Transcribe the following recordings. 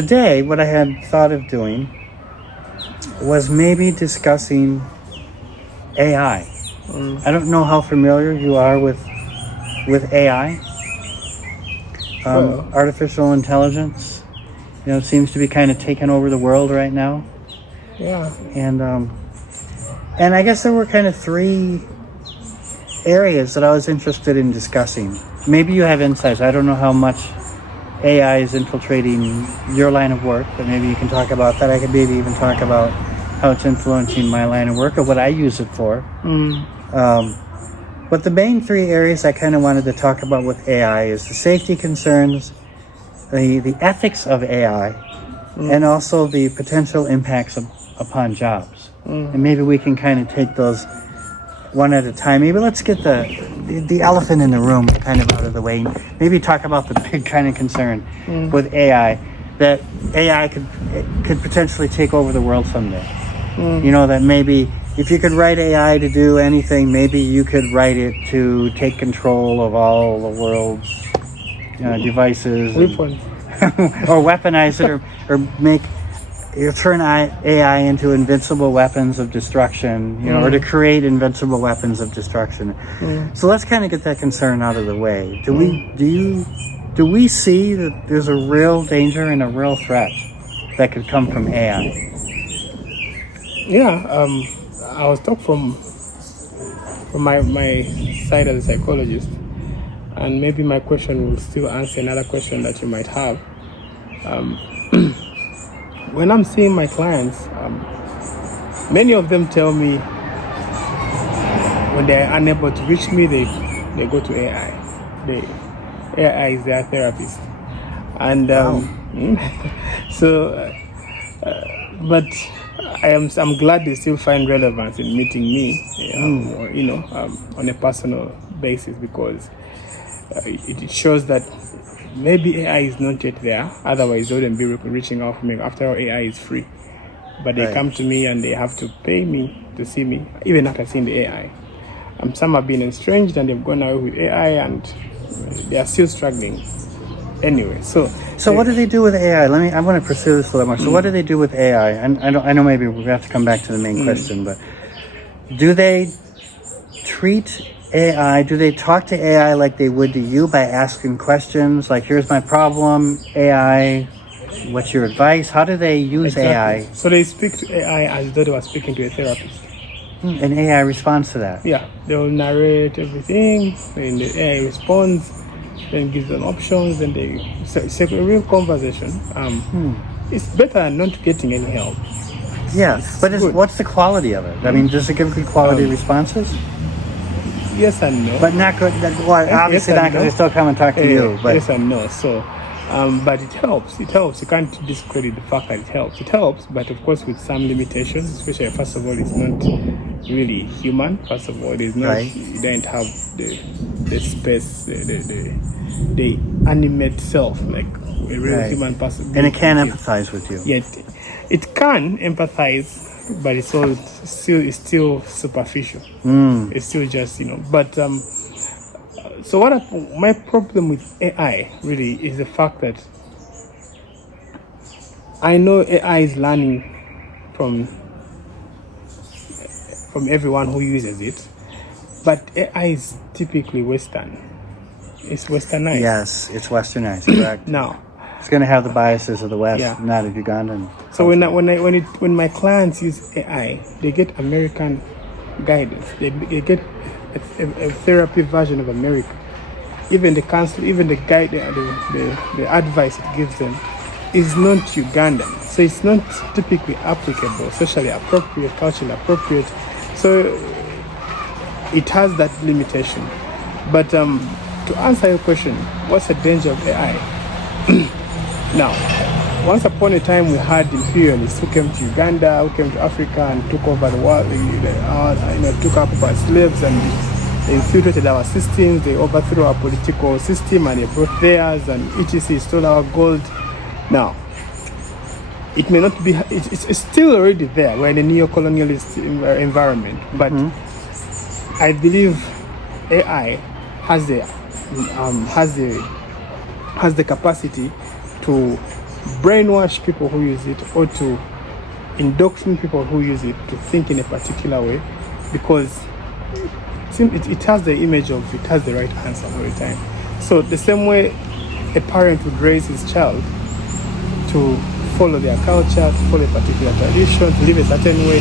today, what I had thought of doing was maybe discussing AI. I don't know how familiar you are with AI, artificial intelligence. It seems to be kind of taking over the world right now. Yeah. And I guess there were kind of three areas that I was interested in discussing. Maybe you have insights. I don't know how much AI is infiltrating your line of work, but maybe you can talk about that. I could maybe even talk about how it's influencing my line of work or what I use it for. But the main three areas I kind of wanted to talk about with AI is the safety concerns, the ethics of AI, and also the potential impacts upon jobs. And maybe we can kind of take those one at a time. Maybe let's get the elephant in the room kind of out of the way. Maybe talk about the big kind of concern with AI, that AI could potentially take over the world someday. That maybe if you could write AI to do anything, maybe you could write it to take control of all the world's devices. Or weaponize it or make turn AI into invincible weapons of destruction, or to create invincible weapons of destruction. So let's kind of get that concern out of the way. Do we see that there's a real danger and a real threat that could come from AI? Yeah, I was talking from my side as a psychologist, and maybe my question will still answer another question that you might have. When I'm seeing my clients, many of them tell me when they're unable to reach me, they go to AI. AI is their therapist, and but I'm glad they still find relevance in meeting me, on a personal basis, because it shows that maybe AI is not yet there. Otherwise, they wouldn't be reaching out for me. After all, AI is free. But they come to me and they have to pay me to see me, even after seeing the AI. Some have been estranged and they've gone away with AI and they are still struggling. Anyway, so what do they do with AI? I want to pursue this a little more. So what do they do with AI? And I know maybe we have to come back to the main question, but do they treat AI, do they talk to AI like they would to you by asking questions like, here's my problem, AI, what's your advice? How do they use AI? So they speak to AI as though they were speaking to a therapist. And AI responds to that? Yeah, they will narrate everything, and the AI responds, then gives them options, and it's a real conversation. It's better than not getting any help. Yeah, but what's the quality of it? I mean, does it give good quality responses? Yes and no. But not good. Obviously not, because they still come and talk to you. But yes and no. So, but it helps. It helps. You can't discredit the fact that it helps. It helps, but of course with some limitations. Especially, first of all, it's not really human. First of all, it's not. Right. You don't have the space, the animate self like a real human person. And it can empathize with you. Yeah, it can empathize. But it's still superficial. It's still just, But so my problem with AI really is the fact that I know AI is learning from everyone who uses it, but AI is typically Western. It's Westernized. Yes, it's Westernized. Correct. Now. It's going to have the biases of the West, not of Ugandan. So when my clients use AI, they get American guidance. They get a therapy version of America. Even the counsel, even the guide, the advice it gives them is not Ugandan. So it's not typically applicable, socially appropriate, culturally appropriate. So it has that limitation. But to answer your question, what's the danger of AI? Now, once upon a time we had imperialists who came to Uganda, who came to Africa and took over the world, took up our slaves and they infiltrated our systems, they overthrew our political system and they brought theirs and etc. stole our gold. Now, it may not be, it's still already there. We're in a neo-colonialist environment, but I believe AI has the capacity to brainwash people who use it, or to indoctrinate people who use it to think in a particular way, because it has the image of it has the right answer all the time. So the same way a parent would raise his child to follow their culture, to follow a particular tradition, to live a certain way,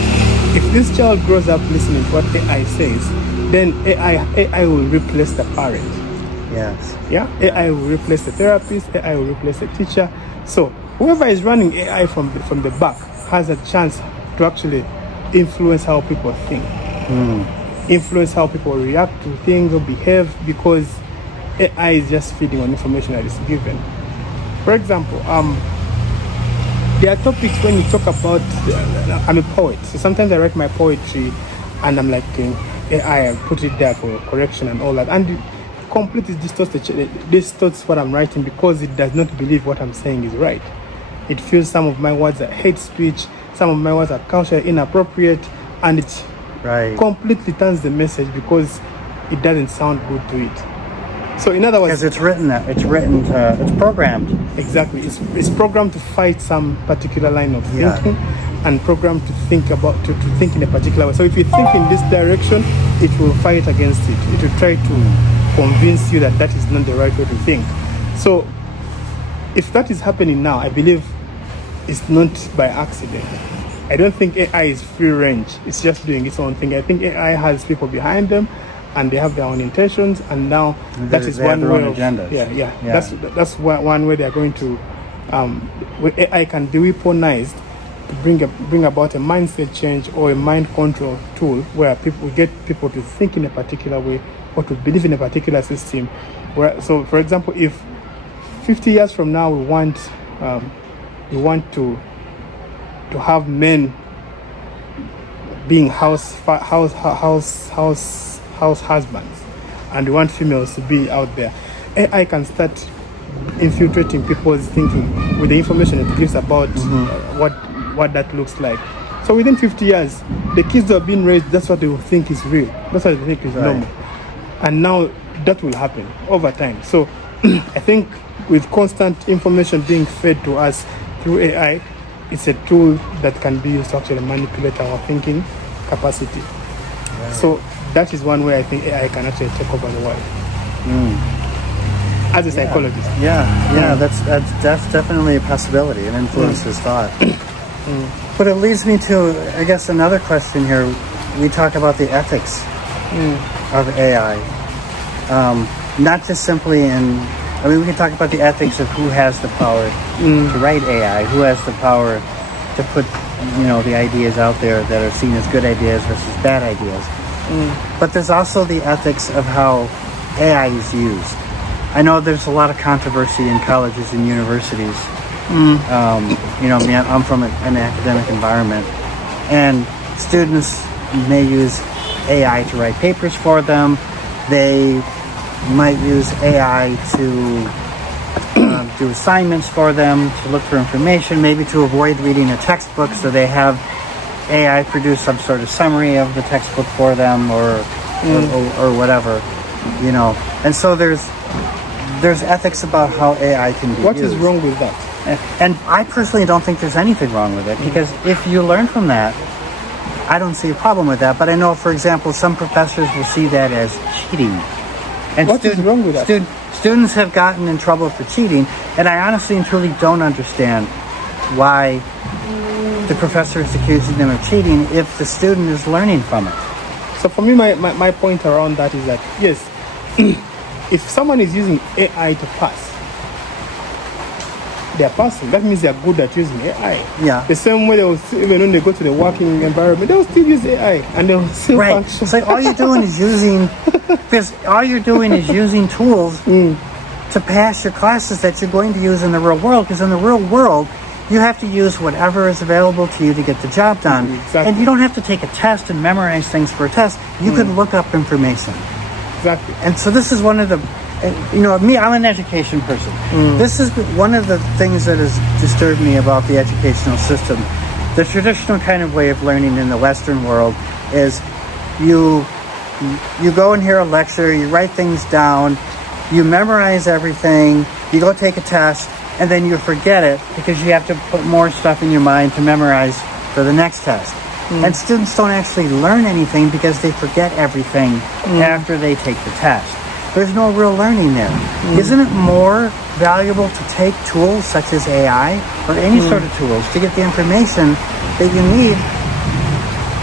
if this child grows up listening to what AI says, then AI will replace the parent. Yes. Yeah, AI will replace the therapist, AI will replace the teacher. So whoever is running AI from the back has a chance to actually influence how people think, influence how people react to things or behave, because AI is just feeding on information that is given. For example, there are topics when you talk about, I'm a poet, so sometimes I write my poetry and I'm like, AI, I put it there for correction and all that, and it completely distorts what I'm writing, because it does not believe what I'm saying is right. It feels some of my words are hate speech, some of my words are culturally inappropriate, and it completely turns the message because it doesn't sound good to it. So in other words, because it's programmed. Exactly, it's programmed to fight some particular line of thinking, and programmed to think to think in a particular way. So if you think in this direction, it will fight against it. It will try to convince you that that is not the right way to think. So if that is happening now, I believe it's not by accident. I don't think AI is free range. It's just doing its own thing. I think AI has people behind them, and they have their own intentions, and now that is one way of agendas. That's one way they are going to. AI can be weaponized to bring about a mindset change or a mind control tool, where people get people to think in a particular way or to believe in a particular system. So, for example, if 50 years from now we want to have men being house husbands, and we want females to be out there, AI can start infiltrating people's thinking with the information it gives about what that looks like. So within 50 years, the kids that are being raised, that's what they will think is real. That's what they think is normal. And now that will happen over time. So I think with constant information being fed to us through AI, it's a tool that can be used to actually manipulate our thinking capacity. So that is one way I think AI can actually take over the world. As a psychologist. That's definitely a possibility. It influences thought. But it leads me to, I guess, another question here. We talk about the ethics of AI. Not just simply we can talk about the ethics of who has the power to write AI, who has the power to put, the ideas out there that are seen as good ideas versus bad ideas. But there's also the ethics of how AI is used. I know there's a lot of controversy in colleges and universities. I'm from an academic environment, and students may use AI to write papers for them. They might use AI to do assignments for them, to look for information, maybe to avoid reading a textbook, so they have AI produce some sort of summary of the textbook for them, or whatever, And so there's ethics about how AI can be used. What is wrong with that? And I personally don't think there's anything wrong with it, because if you learn from that, I don't see a problem with that. But I know, for example, some professors will see that as cheating. And what is wrong with that? Students have gotten in trouble for cheating, and I honestly and truly don't understand why the professor is accusing them of cheating if the student is learning from it. So for me, my point around that is that, yes, if someone is using AI to pass, they're passing. That means they're good at using AI. Yeah. The same way even when they go to the working environment, they'll still use AI and they'll still function. So all you're doing is using tools to pass your classes that you're going to use in the real world. Because in the real world, you have to use whatever is available to you to get the job done. Exactly. And you don't have to take a test and memorize things for a test. You can look up information. Exactly. And so this is one of the, me, I'm an education person. This is one of the things that has disturbed me about the educational system. The traditional kind of way of learning in the Western world is you go and hear a lecture, you write things down, you memorize everything, you go take a test, and then you forget it because you have to put more stuff in your mind to memorize for the next test. And students don't actually learn anything because they forget everything after they take the test. There's no real learning there. Isn't it more valuable to take tools such as AI or any sort of tools to get the information that you need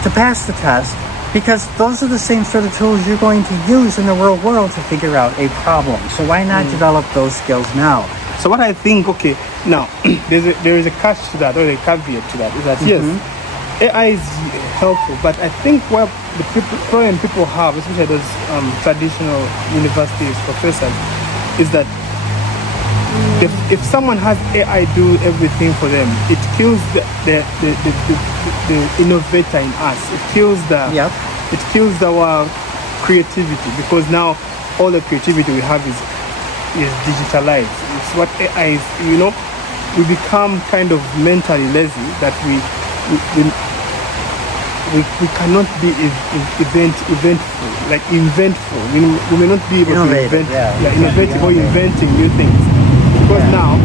to pass the test? Because those are the same sort of tools you're going to use in the real world to figure out a problem. So why not develop those skills now? So what I think, okay, now there is a catch to that, or a caveat to that, is that yes, AI is helpful, but I think what the problem people have, especially those traditional universities professors, is that if someone has AI do everything for them, it kills the innovator in us. It kills our creativity, because now all the creativity we have is digitalized. It's what AI is. We become kind of mentally lazy, that we cannot be eventful, like inventful. We may not be able to invent, innovative or inventing new things, because now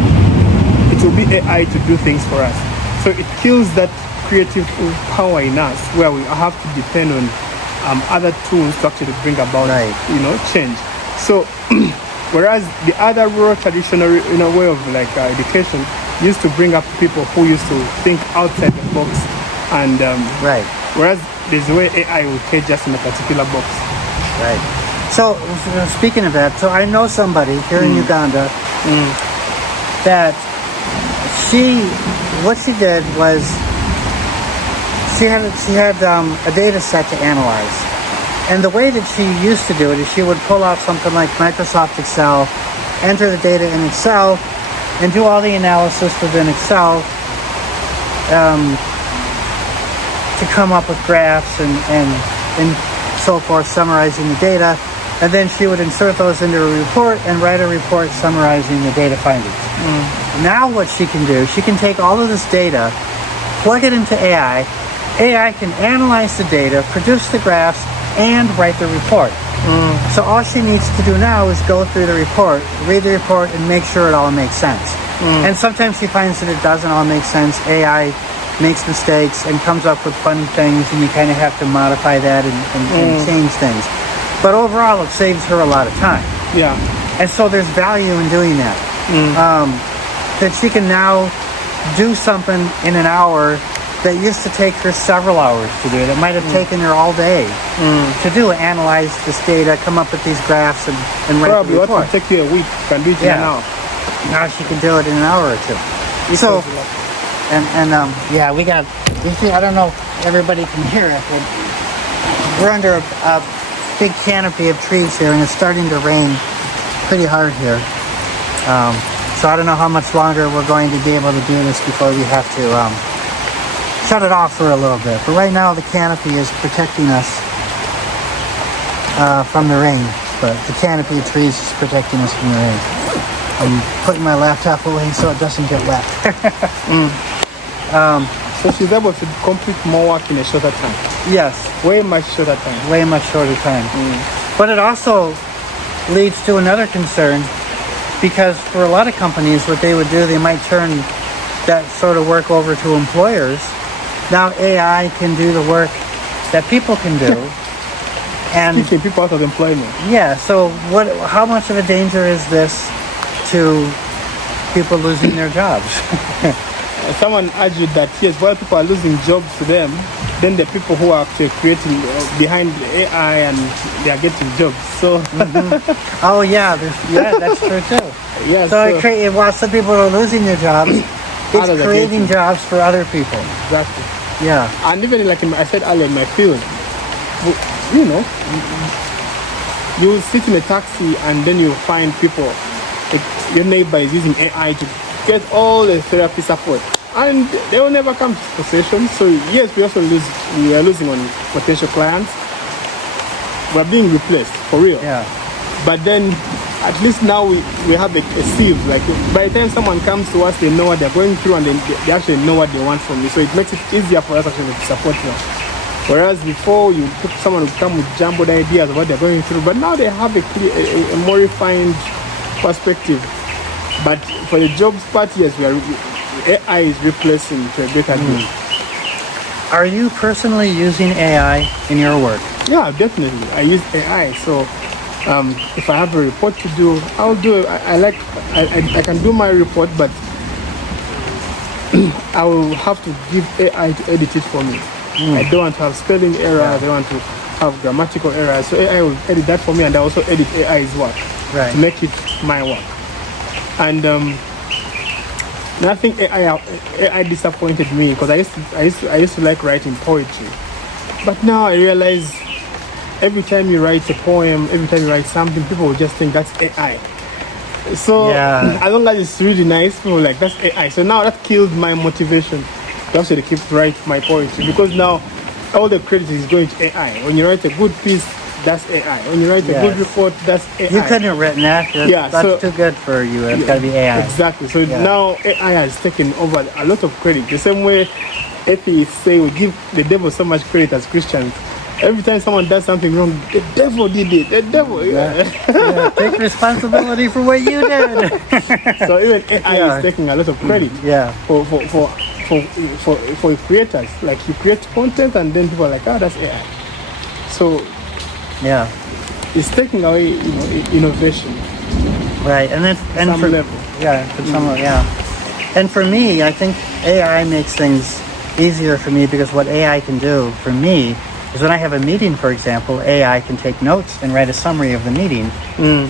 it will be AI to do things for us. So it kills that creative power in us, where we have to depend on other tools to actually bring about change. So whereas the other rural traditional way of education used to bring up people who used to think outside the box, and whereas there's a way AI will cage us in a particular box. Right. So speaking of that, so I know somebody here in Uganda that what she did was she had a data set to analyze. And the way that she used to do it is she would pull out something like Microsoft Excel, enter the data in Excel, and do all the analysis within Excel to come up with graphs and so forth, summarizing the data. And then she would insert those into a report and write a report summarizing the data findings. Now what she can do, she can take all of this data, plug it into AI. AI can analyze the data, produce the graphs, and write the report. So all she needs to do now is go through the report, read the report, and make sure it all makes sense. And sometimes she finds that it doesn't all make sense. AI makes mistakes and comes up with funny things, and you kind of have to modify that and change things. But overall, it saves her a lot of time. Yeah. And so there's value in doing that. That she can now do something in an hour that used to take her several hours to do. That might have taken her all day to do, analyze this data, come up with these graphs, and write Probably the report. what would take you a week can do it in an hour. Now she can do it in an hour or two. So, we got, you see, I don't know if everybody can hear it, but we're under a big canopy of trees here, and it's starting to rain pretty hard here. So I don't know how much longer we're going to be able to do this before we have to shut it off for a little bit. But right now the canopy is protecting us from the rain. But the canopy of trees is protecting us from the rain. I'm putting my laptop away so it doesn't get wet. So she's able to complete more work in a shorter time. Yes. Way much shorter time. Way much shorter time. But it also leads to another concern, because for a lot of companies, what they would do, they might turn that sort of work over to employers. Now AI can do the work that people can do. And keeping people out of employment. Yeah, so how much of a danger is this to people losing their jobs? Someone argued that yes, while people are losing jobs to them, then the people who are actually creating behind the AI, and they are getting jobs. So oh yeah, that's true too. Yeah. So while some people are losing their jobs, it's creating jobs for other people. Exactly. Yeah. And even like I said earlier, in my field, you will sit in a taxi and then you find people, like your neighbor is using AI to get all the therapy support, and they will never come to sessions. So yes, we are losing on potential clients. We're being replaced for real. Yeah. But then at least now we have a sieve. Like by the time someone comes to us, they know what they're going through, and they actually know what they want from you. So it makes it easier for us actually to support them. Whereas before, someone would come with jumbled ideas of what they're going through, but now they have a more refined perspective But for the jobs part, yes, AI is replacing to a greater degree. Are you personally using AI in your work? Yeah, definitely. I use AI. So if I have a report to do, I'll do it. I can do my report, but I will have to give AI to edit it for me. I don't want to have spelling error. I don't want to have grammatical errors. So AI will edit that for me, and I also edit AI's work to make it my work. And I think AI disappointed me because I used to like writing poetry, but now I realize every time you write a poem, every time you write something, people will just think that's AI. So as long as it's really nice, people are like that's AI. So now that killed my motivation to actually keep writing my poetry, because now all the credit is going to AI. When you write a good piece, that's AI. When you write a good report, that's AI. You couldn't have written that. That's too good for you. It's got to be AI. Exactly. So now AI has taken over a lot of credit. The same way atheists say we give the devil so much credit as Christians. Every time someone does something wrong, the devil did it. The devil, take responsibility for what you did. So even AI is taking a lot of credit. For creators. Like you create content and then people are like, oh, that's AI. So it's taking away innovation. Right, and then some level. And for me, I think AI makes things easier for me, because what AI can do for me is when I have a meeting, for example, AI can take notes and write a summary of the meeting,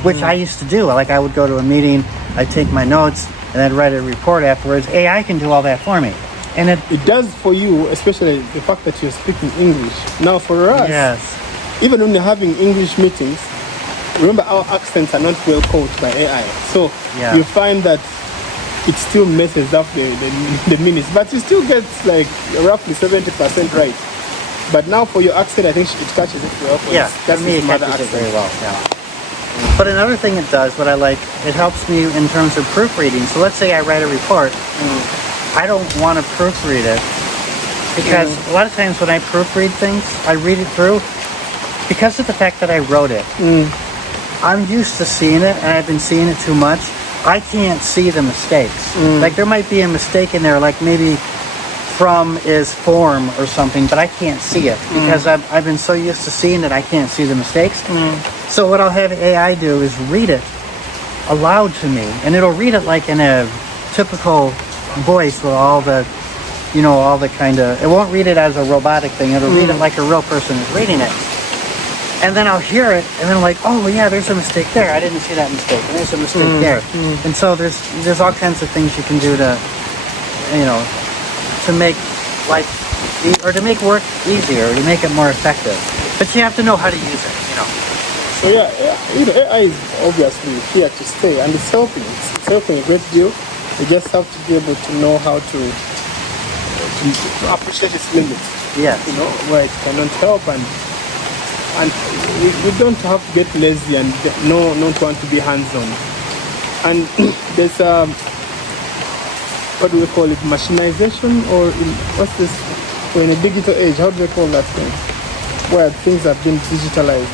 which I used to do. Like I would go to a meeting, I'd take my notes, and then write a report afterwards. AI can do all that for me. And it does for you, especially the fact that you're speaking English. Now for us, even when you're having English meetings, remember our accents are not well coached by AI. So you find that it still messes up the minutes, but you still get like roughly 70% right. But now for your accent, I think it catches it well. For me it catches it very well. But another thing it does, what I like, it helps me in terms of proofreading. So let's say I write a report, I don't want to proofread it, because a lot of times when I proofread things, I read it through, because of the fact that I wrote it. I'm used to seeing it, and I've been seeing it too much. I can't see the mistakes. Like there might be a mistake in there, like maybe from is form or something, but I can't see it because I've been so used to seeing it, I can't see the mistakes. So what I'll have AI do is read it aloud to me, and it'll read it like in a typical voice with all the kind of, it won't read it as a robotic thing, it'll read it like a real person is reading it. And then I'll hear it, and then I'm like, oh yeah, there's a mistake there, I didn't see that mistake, and there's a mistake there. And so there's all kinds of things you can do to, to make life, or to make work easier, or to make it more effective. But you have to know how to use it, So AI is obviously here to stay, and it's helping. It's helping a great deal. You just have to be able to know how to appreciate its limits. Where it cannot help, and you don't have to get lazy and not want to be hands-on. And there's what do we call it, machinization, or what's this? We're in a digital age. How do they call that thing? Where things have been digitalized.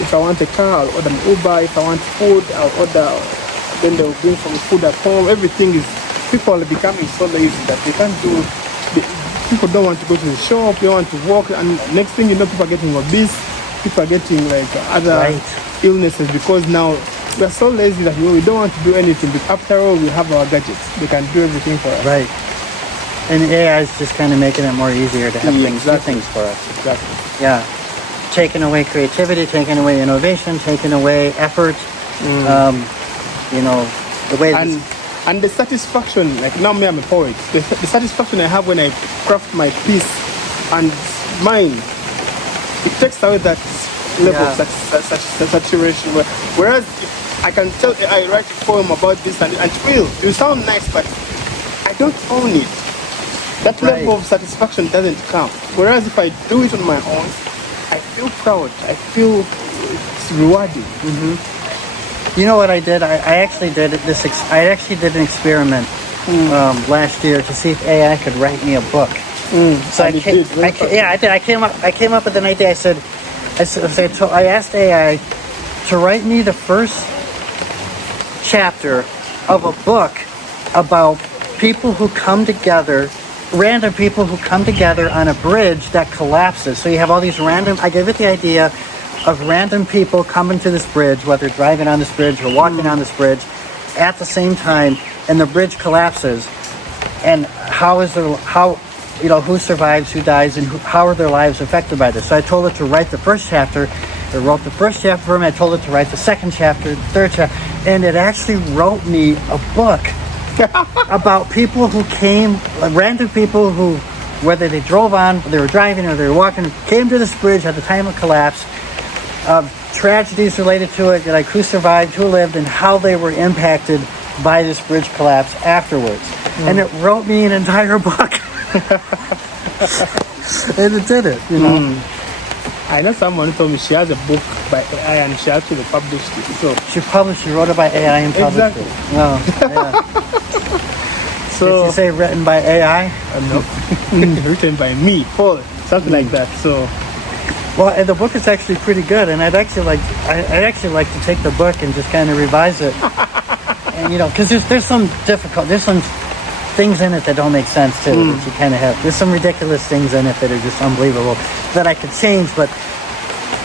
If I want a car, I'll order an Uber. If I want food, I'll order. Then they'll bring some food at home. Everything is. People are becoming so lazy that they can't do. People don't want to go to the shop. They want to walk, and next thing you know, people are getting obese. People are getting like other illnesses, because now we are so lazy that we don't want to do anything. But after all, we have our gadgets. They can do everything for us. Right. And AI is just kind of making it more easier to have things do things for us. Exactly. Yeah. Taking away creativity, taking away innovation, taking away effort. The way. And the satisfaction, like now me, I'm a poet. The satisfaction I have when I craft my piece and mine, it takes away that level of saturation. Whereas if I can tell AI, write a poem about this, and it will sound nice, but I don't own it. That level of satisfaction doesn't come. Whereas if I do it on my own, I feel proud. I feel it's rewarding. You know what I did? I actually did an experiment last year to see if AI could write me a book. So I did. I came up with an idea. I asked AI to write me the first chapter of a book about people who come together, random people who come together on a bridge that collapses. So you have all these random, I gave it the idea of random people coming to this bridge, whether driving on this bridge or walking on this bridge at the same time, and the bridge collapses. And who survives, who dies, and how are their lives affected by this? So I told it to write the first chapter. It wrote the first chapter for me. I told it to write the second chapter, the third chapter, and it actually wrote me a book about people who came, random people who, whether they drove on, they were driving or they were walking, came to this bridge at the time of collapse, tragedies related to it, like who survived, who lived, and how they were impacted by this bridge collapse afterwards. And it wrote me an entire book. And it did it, I know someone told me she has a book by AI and she actually published it. So She wrote it by AI and published Exactly. it. Well, yeah. So Did you say written by AI? no, written by me, Paul, something like that. So Well, and the book is actually pretty good, and I'd actually like to take the book and just kind of revise it, and because there's some things in it that don't make sense too. That you kind of have. There's some ridiculous things in it that are just unbelievable that I could change, but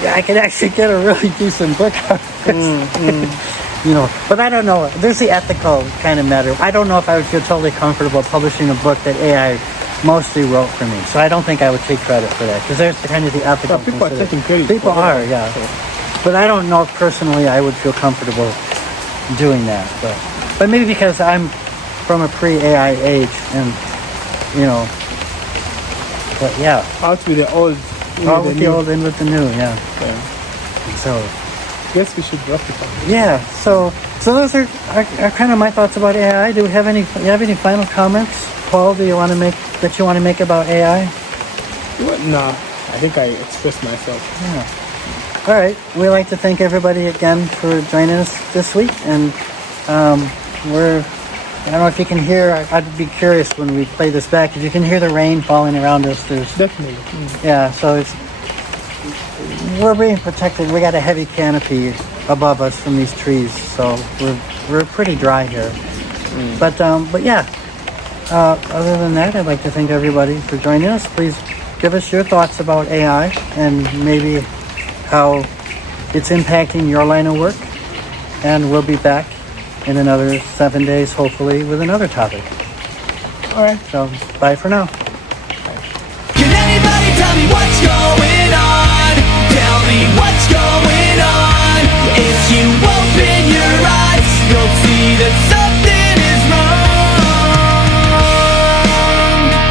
I could actually get a really decent book out of this. But I don't know. There's the ethical kind of matter. I don't know if I would feel totally comfortable publishing a book that AI mostly wrote for me. So I don't think I would take credit for that, because there's kind of the ethical. well, people are taking credit. People for are, it. yeah. But I don't know if personally I would feel comfortable doing that. But maybe because I'm from a pre-AI age, and but yeah. Out with the old. All with the old in with the new, yeah. So Guess we should drop it. yeah, so those are kind of my thoughts about AI. Do you have any final comments, Paul? Do you want to make about AI? Well, no, I think I expressed myself. Yeah. All right. We'd like to thank everybody again for joining us this week, and I don't know if you can hear. I'd be curious when we play this back if you can hear the rain falling around us. There's Definitely. yeah. So we're being protected. We got a heavy canopy above us from these trees, so we're pretty dry here. But yeah. Other than that, I'd like to thank everybody for joining us. Please give us your thoughts about AI and maybe how it's impacting your line of work. And we'll be back in another 7 days, hopefully, with another topic. All right. So, bye for now.